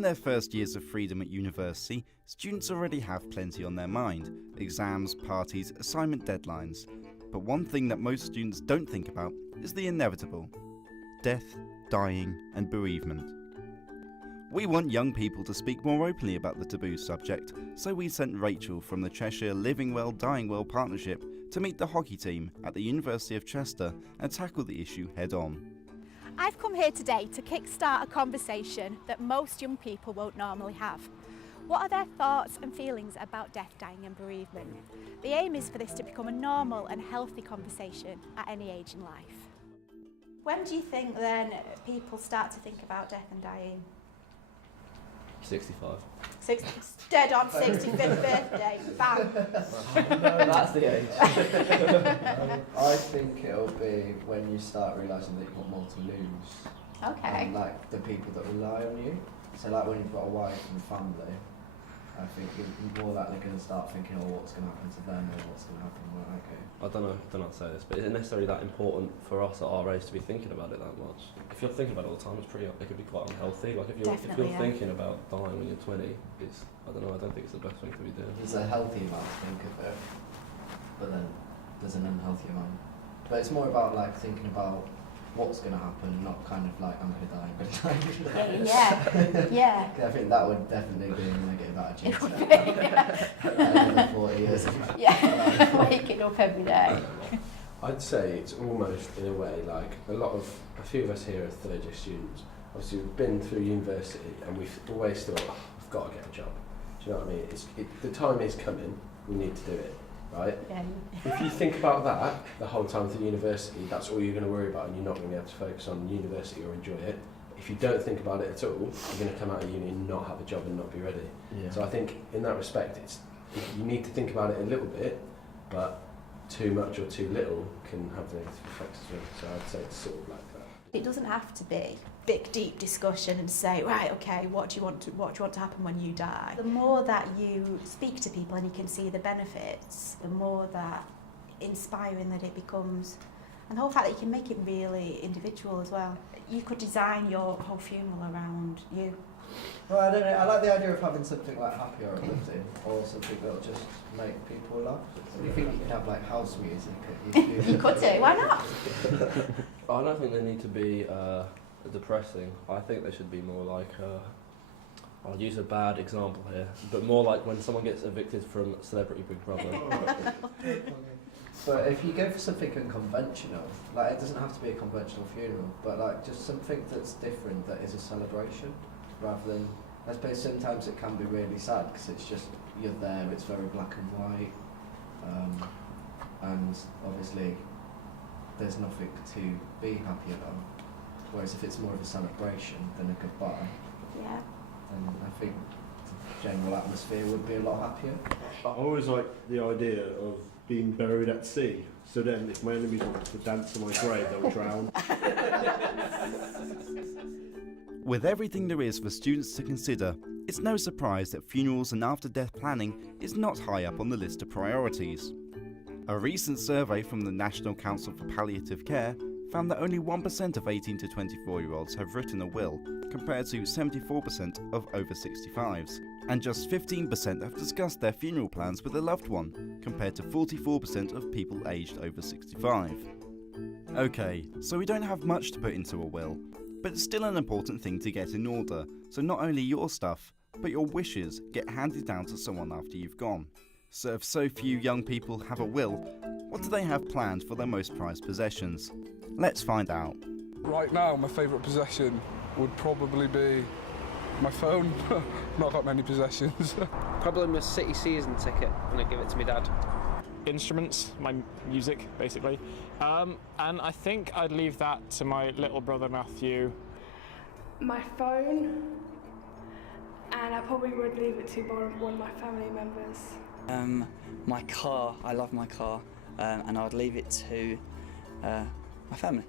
In their first years of freedom at university, students already have plenty on their mind: exams, parties, assignment deadlines. But one thing that most students don't think about is the inevitable: death, dying, and bereavement. We want young people to speak more openly about the taboo subject, so we sent Rachel from the Cheshire Living Well Dying Well partnership to meet the hockey team at the University of Chester and tackle the issue head on. I've come here today to kickstart a conversation that most young people won't normally have. What are their thoughts and feelings about death, dying and bereavement? The aim is for this to become a normal and healthy conversation at any age in life. When do you think then people start to think about death and dying? 65. Dead on 65th birthday, bang! That's the age. I think it'll be when you start realising that you've got more to lose. Okay. And like the people that rely on you. So like when you've got a wife and family, I think you're more likely going to start thinking, oh, what's going to happen to them or what's going to happen when I go. I don't know how to say this, but is it necessarily that important for us at our age to be thinking about it that much? If you're thinking about it all the time, it could be quite unhealthy. Like if you're thinking about dying when you're 20, I don't think it's the best thing to be doing. There's a healthy amount to think of it, but then there's an unhealthy amount. But it's more about like thinking about what's going to happen, not kind of like I'm going to die, I'm going to die, I'm going to die. Yeah. I think that would definitely be a negative attitude. It would be, yeah. Another 40 years. Yeah, waking up every day. I'd say it's almost, in a way, like a few of us here are third year students. Obviously we've been through university and we've always thought, oh, I've got to get a job. Do you know what I mean? The time is coming, we need to do it, right? Yeah. If you think about that the whole time through university, that's all you're going to worry about and you're not going to be able to focus on university or enjoy it. If you don't think about it at all, you're going to come out of uni and not have a job and not be ready. Yeah. So I think in that respect, you need to think about it a little bit, but too much or too little can have negative effects as well. So I'd say it's sort of like that. It doesn't have to be big, deep discussion and say, right, okay, what do you want to happen when you die? The more that you speak to people and you can see the benefits, the more that inspiring that it becomes. And the whole fact that you can make it really individual as well. You could design your whole funeral around you. Well, I don't know, I like the idea of having something like happy or uplifting, or something that'll just make people laugh. You think you could have like house music at You could do, why not? I don't think they need to be depressing. I think they should be more like, I'll use a bad example here, but more like when someone gets evicted from Celebrity Big Brother. But if you go for something unconventional, like it doesn't have to be a conventional funeral, but like just something that's different, that is a celebration, rather than, I suppose sometimes it can be really sad because it's just, you're there, it's very black and white, and obviously there's nothing to be happy about. Whereas if it's more of a celebration than a goodbye, Yeah. then I think the general atmosphere would be a lot happier. I always like the idea of being buried at sea, so then if my enemies want to dance to my grave, they'll drown. With everything there is for students to consider, it's no surprise that funerals and after-death planning is not high up on the list of priorities. A recent survey from the National Council for Palliative Care found that only 1% of 18 to 24-year-olds have written a will, compared to 74% of over 65s. And just 15% have discussed their funeral plans with a loved one, compared to 44% of people aged over 65. Okay, so we don't have much to put into a will, but it's still an important thing to get in order, so not only your stuff, but your wishes get handed down to someone after you've gone. So if so few young people have a will, what do they have planned for their most prized possessions? Let's find out. Right now, my favourite possession would probably be my phone. Not got many possessions. Probably my City season ticket, and I'd give it to my dad. Instruments, my music, basically. And I think I'd leave that to my little brother Matthew. My phone, and I probably would leave it to one of my family members. My car, I love my car, and I would leave it to my family.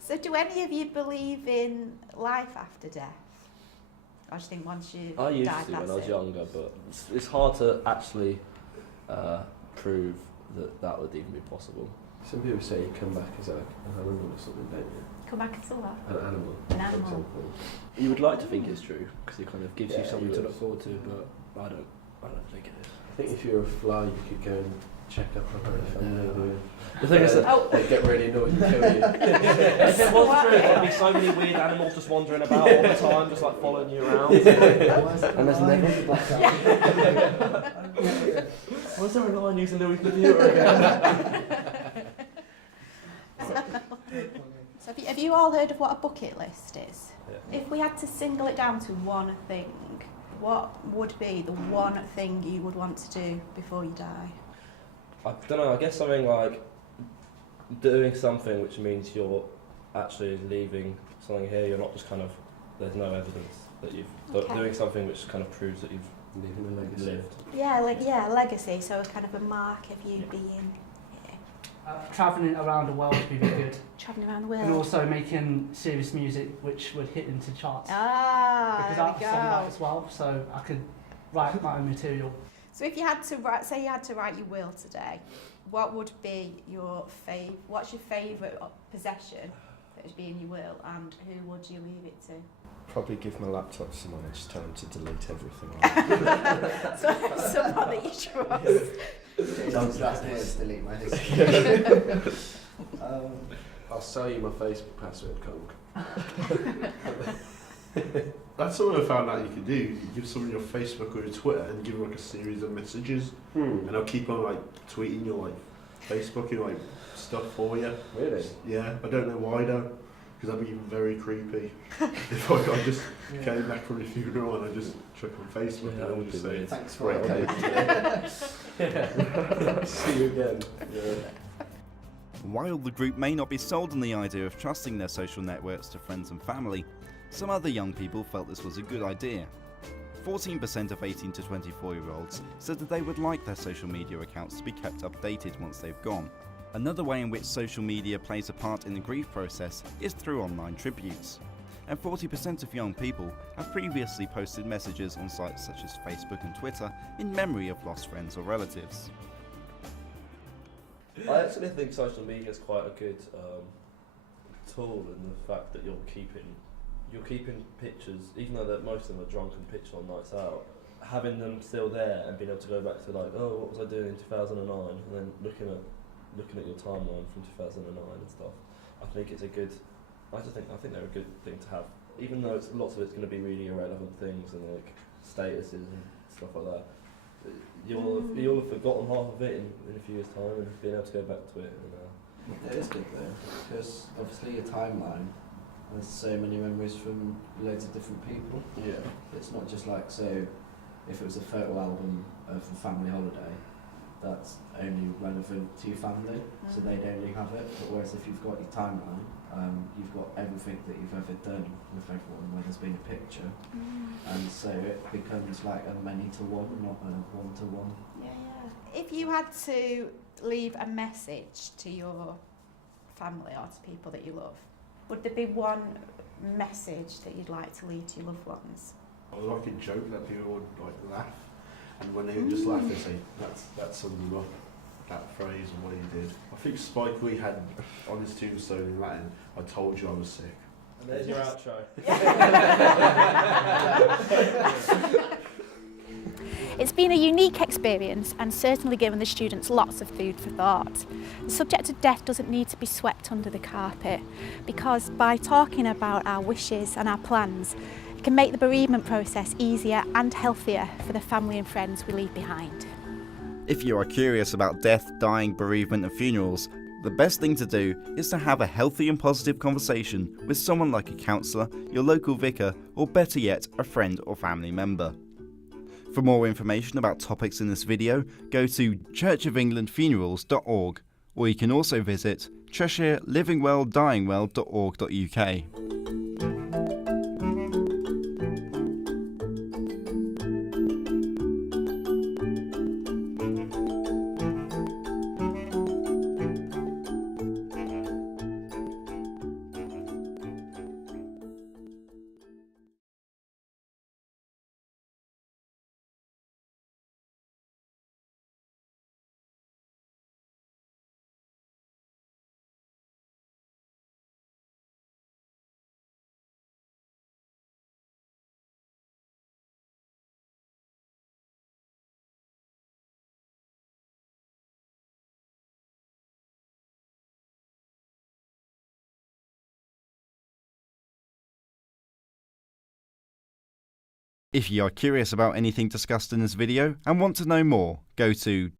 So do any of you believe in life after death? I just think once you I used die, to that's when I was it. younger, but it's hard to actually prove that would even be possible. Some people say you come back as like an animal or something, don't you? Come back and what? An animal. An for animal. example. You would like to think it's true because it kind of gives Yeah, you something you to would. look forward to, but I don't think it is. I think if you're a fly, you could go and check up on a family. The thing is that They get really annoyed and kill you. if it was true, there'd be so many weird animals just wandering about all the time, just like following you around. And there's never a black cat. Why is there a lion using Louis' computer again? So have you all heard of what a bucket list is? Yeah. If we had to single it down to one thing, what would be the one thing you would want to do before you die? I don't know, I guess something like doing something which means you're actually leaving something here, you're not just kind of, there's no evidence that you've, doing something which kind of proves that you've Leaving a legacy. lived. Yeah, legacy, so kind of a mark of you being here. Travelling around the world would be really good. Travelling around the world. And also making serious music which would hit into charts. Ah, Because there I we have songwriter go. as well, so I could write my own material. So if you had to write, say you had to write your will today, what would be your what's your favourite possession that would be in your will, and who would you leave it to? Probably give my laptop to someone and just tell them to delete everything. So someone that you trust. Jason's last words, delete my history. I'll sell you my Facebook password, Conk. That's something I found out you can do. You give someone your Facebook or your Twitter and give them like a series of messages, and they'll keep on like tweeting your like Facebook and like stuff for you. Really? Yeah, I don't know why though, because that'd be very creepy. If I just came back from a funeral and I just chuck on Facebook Yeah, and I that would would just be say, weird. Thanks for "Right, okay. See you again. Yeah. While the group may not be sold on the idea of trusting their social networks to friends and family, some other young people felt this was a good idea. 14% of 18 to 24-year-olds said that they would like their social media accounts to be kept updated once they've gone. Another way in which social media plays a part in the grief process is through online tributes. And 40% of young people have previously posted messages on sites such as Facebook and Twitter in memory of lost friends or relatives. I actually think social media is quite a good tool in the fact that you're keeping pictures, even though that most of them are drunken pictures on nights out, having them still there and being able to go back to like, oh, what was I doing in 2009, and then looking at your timeline from 2009 and stuff. I think it's a good. I think they're a good thing to have, even though lots of it's going to be really irrelevant things and like statuses and stuff like that. You'll have forgotten half of it in a few years' time, and being able to go back to it. And, It is good though, because obviously your timeline, there's so many memories from loads of different people. yeah. It's not just like, so if it was a photo album of a family holiday, that's only relevant to your family, so they'd only have it. But whereas if you've got your timeline, you've got everything that you've ever done with everyone where there's been a picture, and so it becomes like a many-to-one, not a one-to-one. Yeah. If you had to leave a message to your family or to people that you love, would there be one message that you'd like to leave to your loved ones? I would like a joke that people would like laugh, and when they would just laugh, they say, that summed you up, that phrase and what you did. I think Spike Lee had on his tombstone in Latin, I told you I was sick. And there's your outro. It's been a unique experience and certainly given the students lots of food for thought. The subject of death doesn't need to be swept under the carpet, because by talking about our wishes and our plans, it can make the bereavement process easier and healthier for the family and friends we leave behind. If you are curious about death, dying, bereavement and funerals, the best thing to do is to have a healthy and positive conversation with someone like a counsellor, your local vicar, or better yet, a friend or family member. For more information about topics in this video, go to churchofenglandfunerals.org, or you can also visit CheshireLivingWellDyingWell.org.uk. If you are curious about anything discussed in this video and want to know more, go to